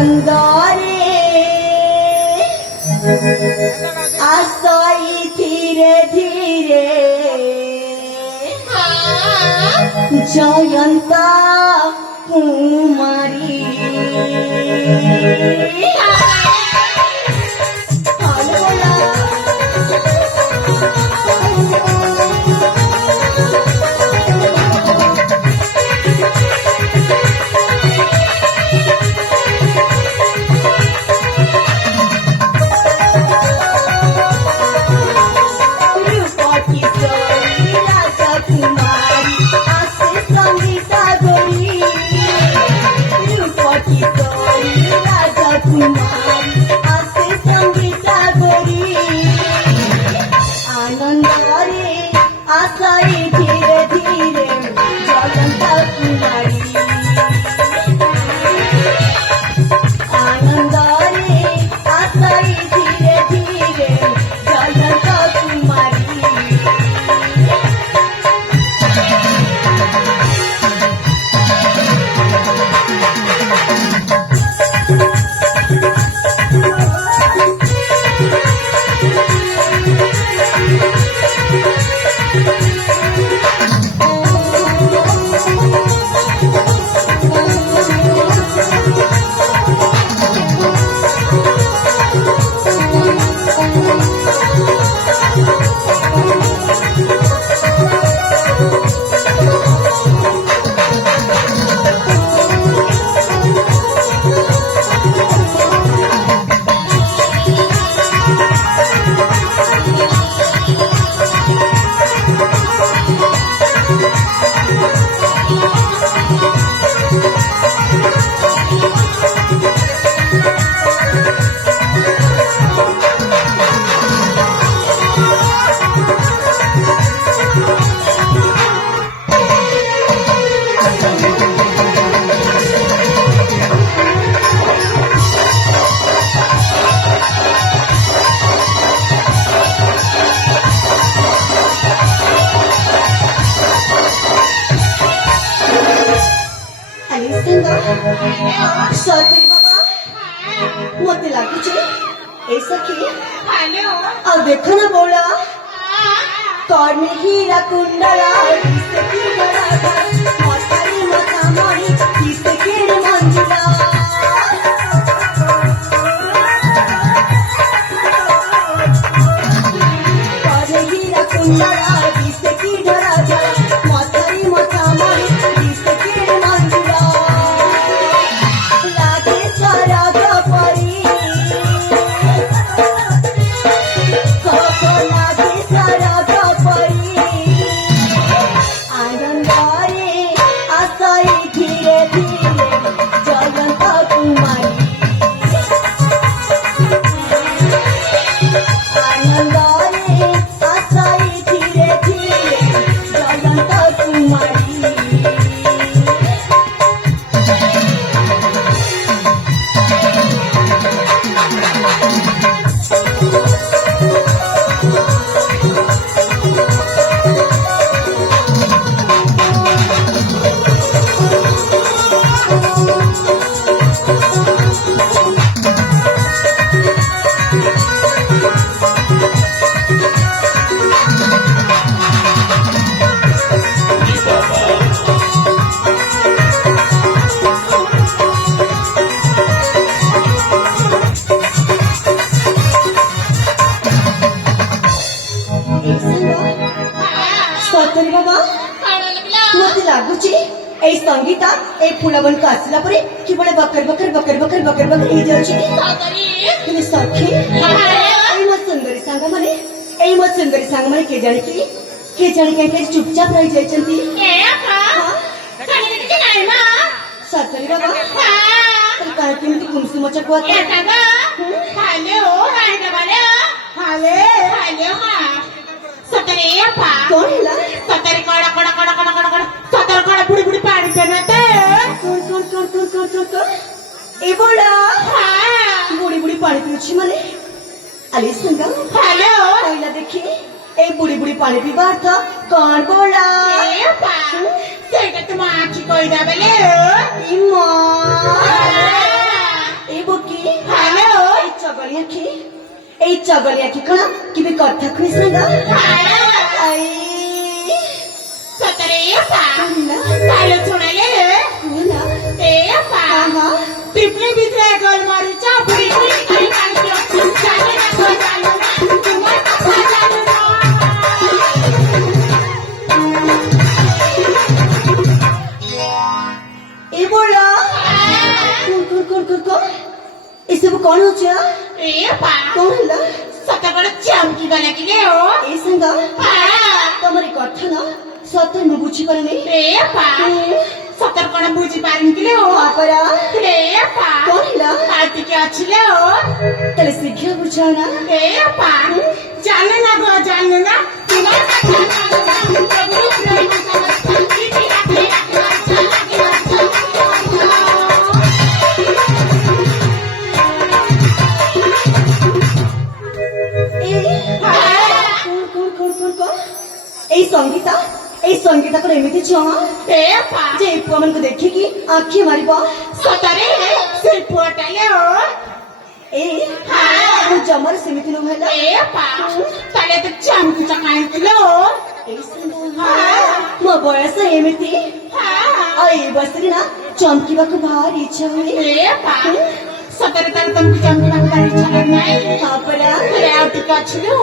आनंदारे आसाई धीरे धीरे जयंता कुमारी आसाई धीरे धीरे जगंता कुमारी आनंदारे आसाई धीरे धीरे जगंता कुमारी सती बाबा मत लाଗୁଛି ए सखी अब देखो ना बोला कौन हीरा कुंडला सखी बड़ा मतारी मता मणि सखी मंजुला कौन हीरा कुंडला सखी धरा मतारी मता मणि सखी मंजुला सतरी बाबा मत लगुच संगीता ए फुलवन को आसला परे कि बड़े बकर बकर बकर बकर बकर बकर हो जाउछि सखी एई मो सुंदरी सांग माने के जाने के चुपचाप रही जाइछंती सतरी बाबा तर काय केमती कुमसुम चकवा कौन हिला सतरी कोड़ा कोड़ा कोड़ा कोड़ा कोड़ा कोड़ा सतर कोड़ा बुड़ी बुड़ी पानी पीना ए बोला बुड़ी बुड़ी पानी पीउछि माने अली संग हेलो पहिला देखी ए बुड़ी बुड़ी पानी पीबार था कौन बोला ए पा सेटा तुम आखी कोई दा बेले इमा ए ଏଇ ଚଗଲିଆ କି କଣ କେବେ କଥା କୁହେ ସାଙ୍ଗ ଆଇ ସତରେ ପା କହିଲା ତାହେଲେ ଶୁଣାଇଲେ କହିଲା ଏ ପା ହଁ ଟିପଲି ଭିତରେ ଗୋଲ ମାରୁଛ ପୁରୀ ପୁରୀ କରି କାଢିଛ ଜାଣେ ନା ତ ଜାଣେ ନା ତୁମ କଥା ଜାଣେ ନା ଏ ବୋଲା କଣ ଏସବୁ କଣ ହଉଛି ଏ ପା କଣ ହେଲା ସତ କଣ ଚମକି ଗଲା କି ଲେ ଓ ଏ ସାଙ୍ଗ ତମର ଏ କଥା ନା ସତ ମୁଁ ବୁଝିପାରୁନି ଏ ପା ସତର କଣ ବୁଝି ପାରିନି କି ଲେ ଓ ବାପରା ଏ ପା କଣ ହେଲା ଆଉ ଟିକେ ଅଛି ଲେ ଓ ତାହେଲେ ଶୀଘ୍ର ବୁଝାଅ ନା ଏ ପା ଜାଣେ ନା ଗো ଜାଣେ ନା ତୁମ କଥା ଜାଣେ ନା ପ୍ରଭୁ ପ୍ରେମ ସମସ୍ତ କିଛି ରାଖେ ଏଇ ସଙ୍ଗୀତା କଣ ଏମିତି ଛୁଆ ଏ ପା ଯେ ଏ ପୁଅ ମାନଙ୍କୁ ଦେଖିକି ଆଖି ମାରିବ ସତରେ ସେ ପୁଅଟା ଲେ ଓ ଏ ମୁଁ ଜମାରୁ ସେମିତି ନୁହେଁ ହେଲା ଏ ପା ତାହେଲେ ତ ଚମକୁଛ କାହିଁକି ଲେ ଓ ଏଇ ସାଙ୍ଗ ମୋ ବୟସ ଏମିତି ଆଉ ଏଇ ବୟସରେ ନା ଚମକିବାକୁ ଭାରି ଇଚ୍ଛା ହୁଏ ଏ ପା ସତରେ ତାହେଲେ ତମକୁ ଚମକିବାକୁ ଭାରି ଇଚ୍ଛା ନାହିଁ ବାପରା ଆଉ ଟିକେ ଅଛି ଲେ